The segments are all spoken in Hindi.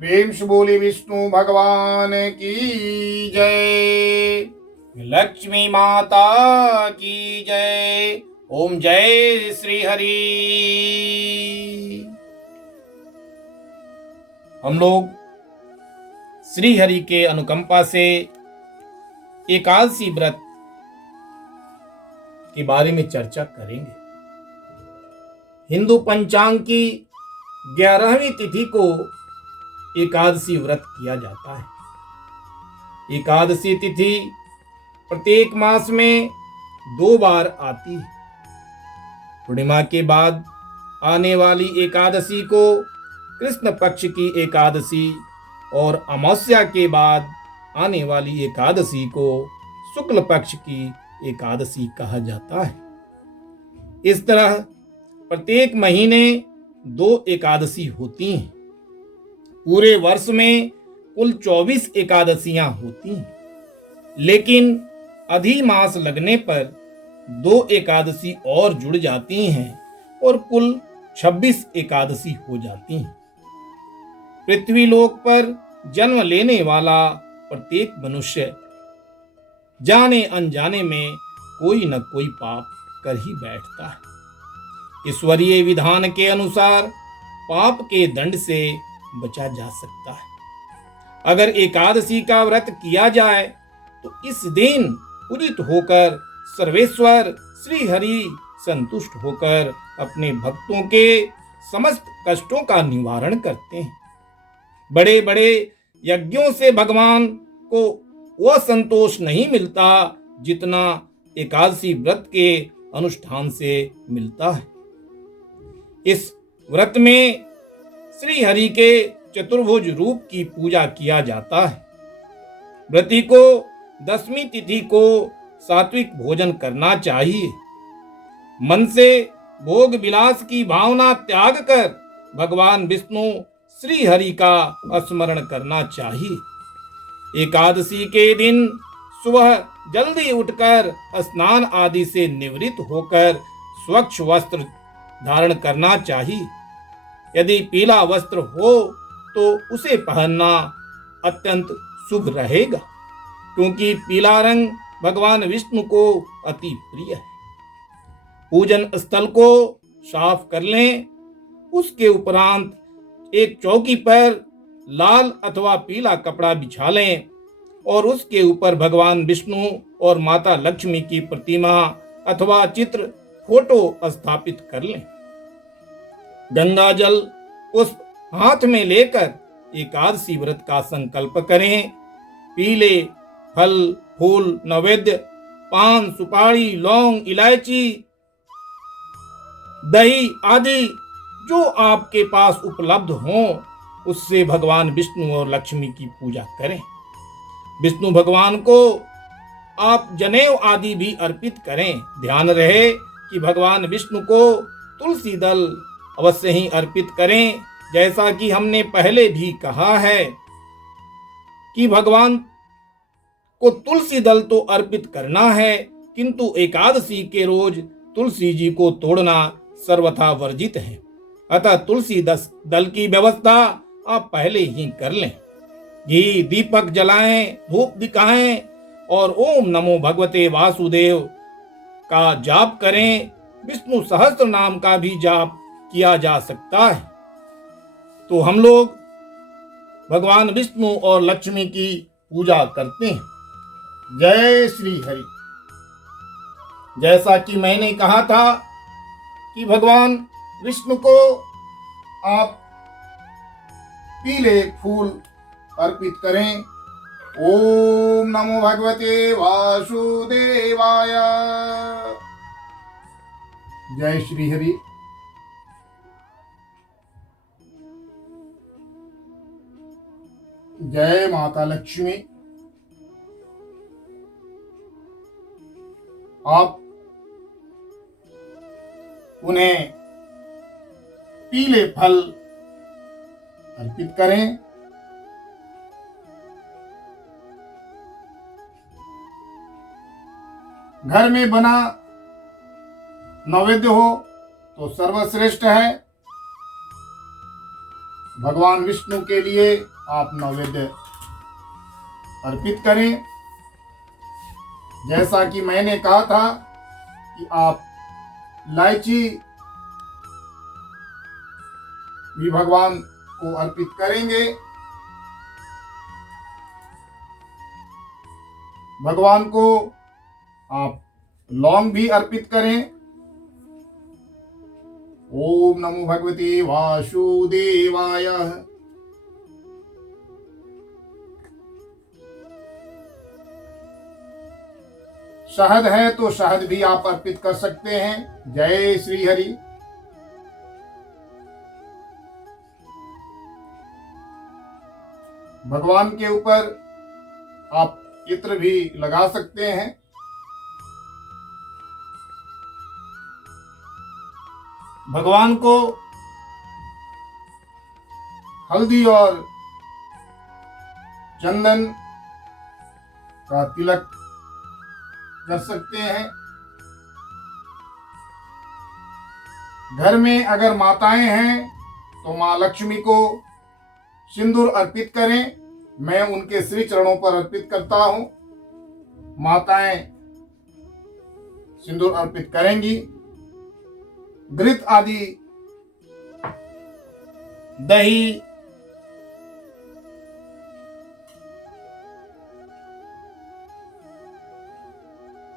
प्रेम से बोले विष्णु भगवान की जय। लक्ष्मी माता की जय। ओम जय श्री हरि। हम लोग श्री हरि के अनुकंपा से एकादशी व्रत के बारे में चर्चा करेंगे। हिंदू पंचांग की 11वीं तिथि को एकादशी व्रत किया जाता है। एकादशी तिथि प्रत्येक मास में 2 बार आती है। पूर्णिमा के बाद आने वाली एकादशी को कृष्ण पक्ष की एकादशी और अमावस्या के बाद आने वाली एकादशी को शुक्ल पक्ष की एकादशी कहा जाता है। इस तरह प्रत्येक महीने 2 एकादशी होती हैं। पूरे वर्ष में कुल 24 एकादशियां होती हैं, लेकिन अधिमास लगने पर 2 एकादशी और जुड़ जाती हैं और कुल 26 एकादशी हो जाती हैं। पृथ्वी लोक पर जन्म लेने वाला प्रत्येक मनुष्य जाने अनजाने में कोई न कोई पाप कर ही बैठता है। ईश्वरीय विधान के अनुसार पाप के दंड से बचा जा सकता है। अगर एकादशी का व्रत किया जाए तो इस दिन उदित होकर सर्वेश्वर श्री हरि संतुष्ट होकर अपने भक्तों के समस्त कष्टों का निवारण करते हैं। बड़े बड़े यज्ञों से भगवान को वह संतोष नहीं मिलता जितना एकादशी व्रत के अनुष्ठान से मिलता है। इस व्रत में श्री हरि के चतुर्भुज रूप की पूजा किया जाता है। व्रती को 10वीं तिथि को सात्विक भोजन करना चाहिए। मन से भोग विलास की भावना त्याग कर भगवान विष्णु श्री हरि का स्मरण करना चाहिए। एकादशी के दिन सुबह जल्दी उठकर स्नान आदि से निवृत्त होकर स्वच्छ वस्त्र धारण करना चाहिए। यदि पीला वस्त्र हो तो उसे पहनना अत्यंत शुभ रहेगा, क्योंकि पीला रंग भगवान विष्णु को अति प्रिय है। पूजन स्थल को साफ कर लें। उसके उपरांत एक चौकी पर लाल अथवा पीला कपड़ा बिछा लें और उसके ऊपर भगवान विष्णु और माता लक्ष्मी की प्रतिमा अथवा चित्र फोटो स्थापित कर लें। गंगा जल पुष्प हाथ में लेकर एकादशी व्रत का संकल्प करें। पीले फल फूल नैवेद्य, पान सुपारी लौंग इलायची दही आदि जो आपके पास उपलब्ध हो उससे भगवान विष्णु और लक्ष्मी की पूजा करें। विष्णु भगवान को आप जनेऊ आदि भी अर्पित करें। ध्यान रहे कि भगवान विष्णु को तुलसी दल अवश्य ही अर्पित करें। जैसा कि हमने पहले भी कहा है कि भगवान को तुलसी दल तो अर्पित करना है, किंतु एकादशी के रोज तुलसी जी को तोड़ना सर्वथा वर्जित है। अतः तुलसी दल की व्यवस्था आप पहले ही कर लें। घी दीपक जलाएं, धूप दिखाएं और ओम नमो भगवते वासुदेव का जाप करें। विष्णु सहस्त्र नाम का भी जाप किया जा सकता है। तो हम लोग भगवान विष्णु और लक्ष्मी की पूजा करते हैं। जय श्री हरि। जैसा कि मैंने कहा था कि भगवान विष्णु को आप पीले फूल अर्पित करें। ओम नमो भगवते वासुदेवाय। जय श्री हरि। जय माता लक्ष्मी। आप उन्हें पीले फल अर्पित करें। घर में बना नैवेद्य हो तो सर्वश्रेष्ठ है। भगवान विष्णु के लिए आप नैवेद्य अर्पित करें। जैसा कि मैंने कहा था कि आप इलायची भी भगवान को अर्पित करेंगे। भगवान को आप लौंग भी अर्पित करें। ओम नमो भगवते वासुदेवाय। शहद है तो शहद भी आप अर्पित कर सकते हैं। जय श्री हरि। भगवान के ऊपर आप इत्र भी लगा सकते हैं। भगवान को हल्दी और चंदन का तिलक कर सकते हैं। घर में अगर माताएं हैं तो मां लक्ष्मी को सिंदूर अर्पित करें। मैं उनके श्री चरणों पर अर्पित करता हूं। माताएं सिंदूर अर्पित करेंगी। घृत आदि, दही,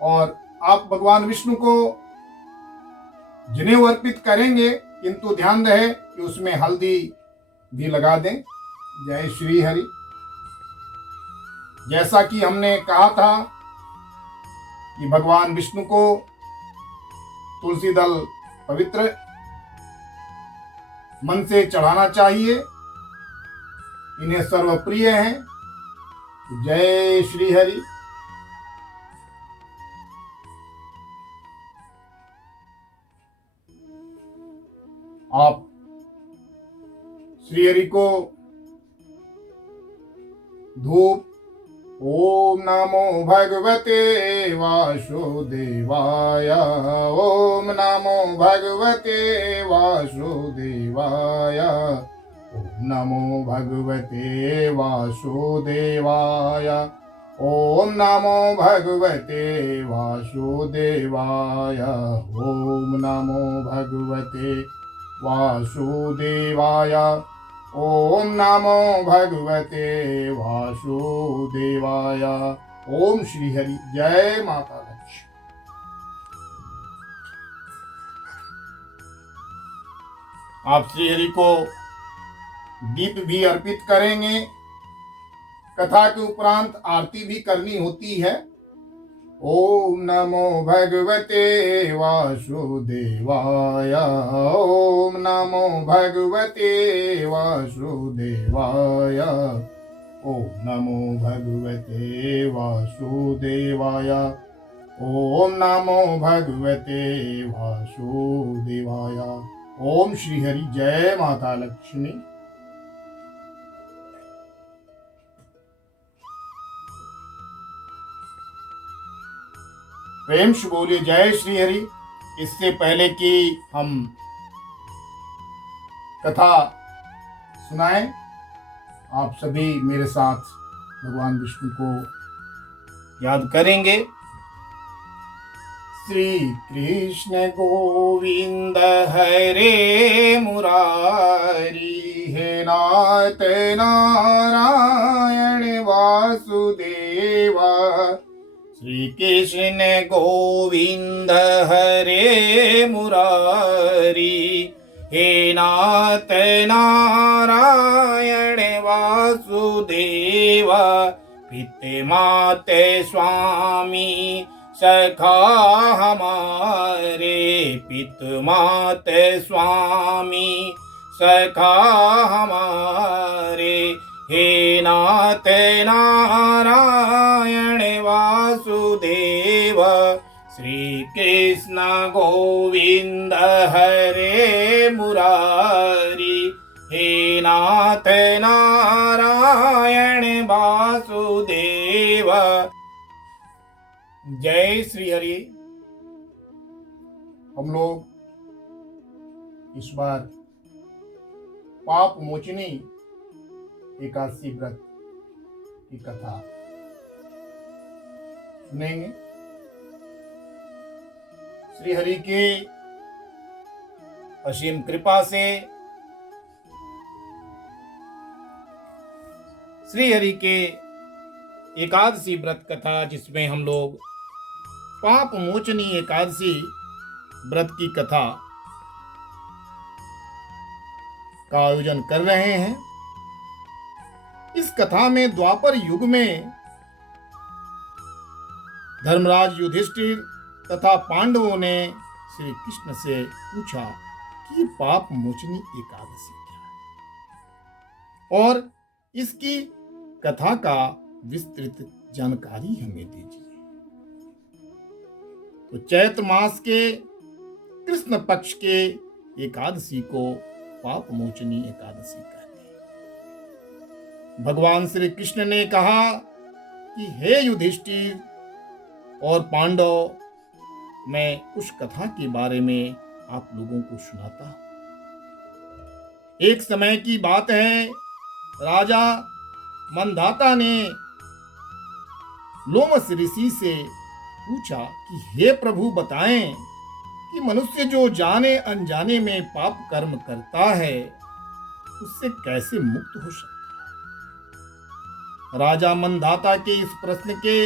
और आप भगवान विष्णु को जनेऊ अर्पित करेंगे, किंतु ध्यान रहे कि उसमें हल्दी भी लगा दें। जय श्री हरि। जैसा कि हमने कहा था कि भगवान विष्णु को तुलसी दल पवित्र मन से चढ़ाना चाहिए। इन्हें सर्वप्रिय हैं। जय श्री हरि। आप श्री हरि को धूप ओम नमो भगवते वासुदेवाय। ओम नमो भगवते वासुदेवाय। ओम नमो भगवते वासुदेवाय। ओम नमो भगवते वासुदेवाय। ओम नमो भगवते वासुदेवाय। ओम नमो भगवते वासुदेवाय। ओम श्री हरि। जय माता लक्ष्मी। आप श्री हरि को दीप भी अर्पित करेंगे। कथा के उपरांत आरती भी करनी होती है। ओम नमो भगवते वासुदेवाय। ओम नमो भगवते वासुदेवाय। ओम नमो भगवते वासुदेवाय। ओम नमो भगवते वासुदेवाय। ओम श्री हरि। जय माता लक्ष्मी। प्रेम से बोलिए जय श्री हरि। इससे पहले कि हम कथा सुनाएं, आप सभी मेरे साथ भगवान विष्णु को याद करेंगे। श्री कृष्ण गोविंद हरे मुरारी। हे नाथ नारायण वासुदेवा। श्री कृष्ण गोविंद हरे मुरारी। हे नाथ नारायण वासुदेवा। पिते माते स्वामी सखा हमारे। पित माते स्वामी सखा हमारे। हे नाथ नारायण वासुदेव। श्री कृष्ण गोविंद हरे मुरारी। हे नाथ नारायण वासुदेव। जय श्री हरि। हम लोग इस बार पाप मोचनी एकादशी व्रत की कथा सुनेंगे। श्री हरि के असीम कृपा से श्री हरि के एकादशी व्रत कथा, जिसमें हम लोग पाप मोचनी एकादशी व्रत की कथा का आयोजन कर रहे हैं। इस कथा में द्वापर युग में धर्मराज युधिष्ठिर तथा पांडवों ने श्री कृष्ण से पूछा कि पाप मोचनी एकादशी क्या है और इसकी कथा का विस्तृत जानकारी हमें दीजिए। तो चैत्र मास के कृष्ण पक्ष के एकादशी को पाप मोचनी एकादशी कहते हैं। भगवान श्री कृष्ण ने कहा कि हे युधिष्ठिर और पांडव, मैं उस कथा के बारे में आप लोगों को सुनाता हूं। एक समय की बात है, राजा मंधाता ने लोमस ऋषि से पूछा कि हे प्रभु, बताएं कि मनुष्य जो जाने अनजाने में पाप कर्म करता है उससे कैसे मुक्त हो सकता है। राजा मंधाता के इस प्रश्न के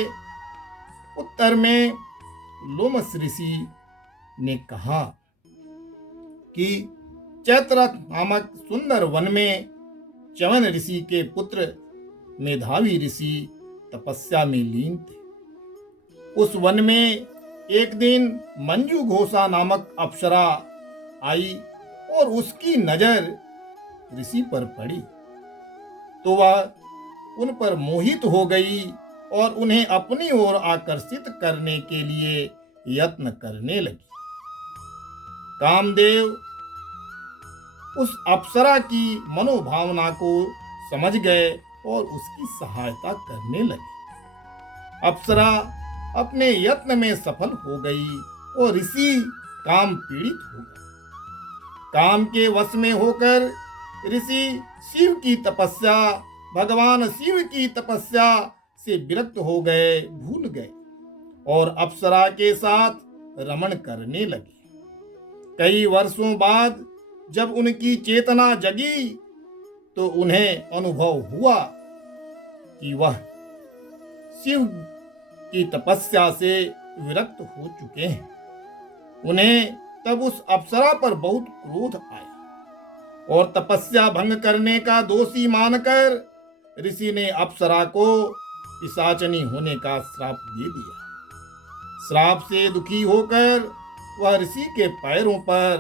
उत्तर में लोमस ऋषि ने कहा कि चैत्रक नामक सुंदर वन में च्यवन ऋषि के पुत्र मेधावी ऋषि तपस्या में लीन थे। उस वन में एक दिन मंजू घोषा नामक अप्सरा आई और उसकी नजर ऋषि पर पड़ी तो वह उन पर मोहित हो गई और उन्हें अपनी ओर आकर्षित करने के लिए यत्न करने लगी। कामदेव उस अप्सरा की मनोभावना को समझ गए और उसकी सहायता करने लगे। अप्सरा अपने यत्न में सफल हो गई और ऋषि काम पीड़ित हो गए। काम के वश में होकर ऋषि शिव की तपस्या, भगवान शिव की तपस्या से विरक्त हो गए, भूल गए और अप्सरा के साथ रमण करने लगे। कई वर्षों बाद जब उनकी चेतना जगी तो उन्हें अनुभव हुआ कि वह शिव की तपस्या से विरक्त हो चुके हैं। उन्हें तब उस अप्सरा पर बहुत क्रोध आया और तपस्या भंग करने का दोषी मानकर ऋषि ने अप्सरा को पिशाचनी होने का श्राप दे दिया। श्राप से दुखी होकर वह ऋषि के पैरों पर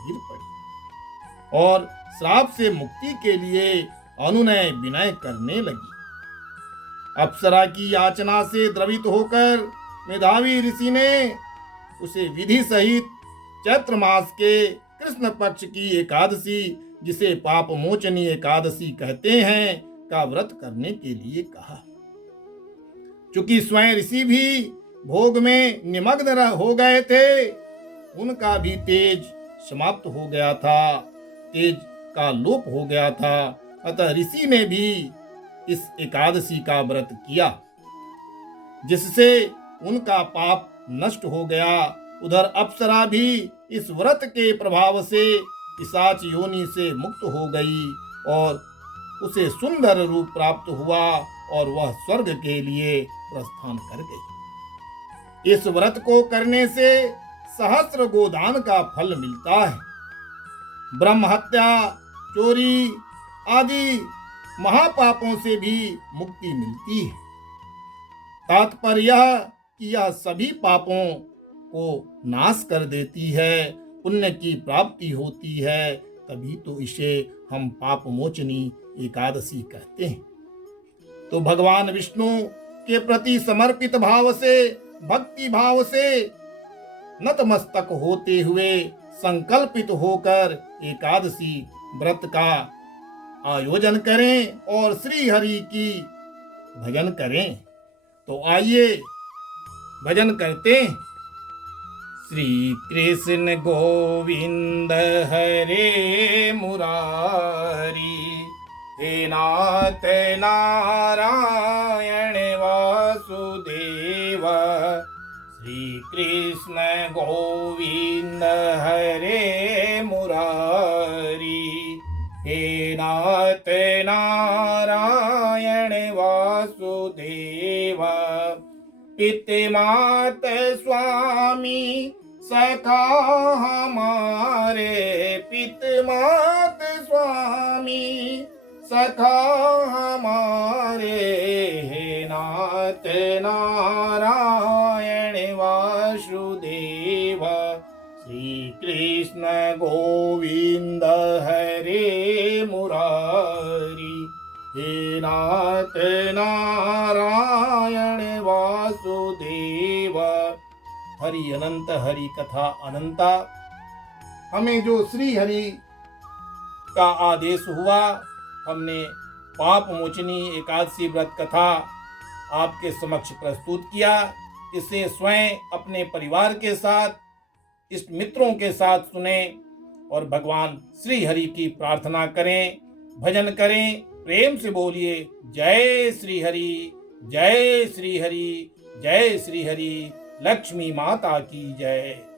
गिर पड़ी और श्राप से मुक्ति के लिए अनुनय विनय करने लगी। अप्सरा की याचना से द्रवित होकर मेधावी ऋषि ने उसे विधि सहित चैत्र मास के कृष्ण पक्ष की एकादशी, जिसे पाप मोचनी एकादशी कहते हैं, का व्रत करने के लिए कहा। चूंकि स्वयं ऋषि भी भोग में निमग्न हो गए थे, उनका भी तेज समाप्त हो गया था, तेज का लोप हो गया था। अतः ऋषि ने भी इस एकादशी का व्रत किया, जिससे उनका पाप नष्ट हो गया। उधर अप्सरा भी इस व्रत के प्रभाव से पिशाच योनि से मुक्त हो गई और उसे सुंदर रूप प्राप्त हुआ और वह स्वर्ग के लिए प्रस्थान कर गई। इस व्रत को करने से सहस्त्र गोदान का फल मिलता है। ब्रह्म हत्या, चोरी आदि महापापों से भी मुक्ति मिलती है। तात्पर्य यह कि यह सभी पापों को नाश कर देती है, पुण्य की प्राप्ति होती है, तभी तो इसे हम पाप मोचनी एकादशी कहते हैं। तो भगवान विष्णु के प्रति समर्पित भाव से, भक्ति भाव से नतमस्तक होते हुए संकल्पित होकर एकादशी व्रत का आयोजन करें और श्री हरि की भजन करें। तो आइए भजन करते हैं। श्री कृष्ण गोविंद हरे मुरारी, हे नाथ नारायण वासुदेव। श्री कृष्ण गोविंद हरे मुरारी, हे नाथ नारायण वासुदेव। पितमात स्वामी सखा हमारे, पितमात स्वामी सखा हमारे, हे नाथ नारायण वासुदेव। श्री कृष्ण गोविंद हरे मुरारी, हे नाथ नारायण वासुदेव। हरि अनंत, हरि कथा अनंता। हमें जो श्री हरि का आदेश हुआ, हमने पाप मोचनी एकादशी व्रत कथा आपके समक्ष प्रस्तुत किया। इसे स्वयं अपने परिवार के साथ, इष्ट मित्रों के साथ सुने और भगवान श्री हरि की प्रार्थना करें, भजन करें। प्रेम से बोलिए जय श्री हरि, जय श्री हरि, जय श्री हरि। लक्ष्मी माता की जय।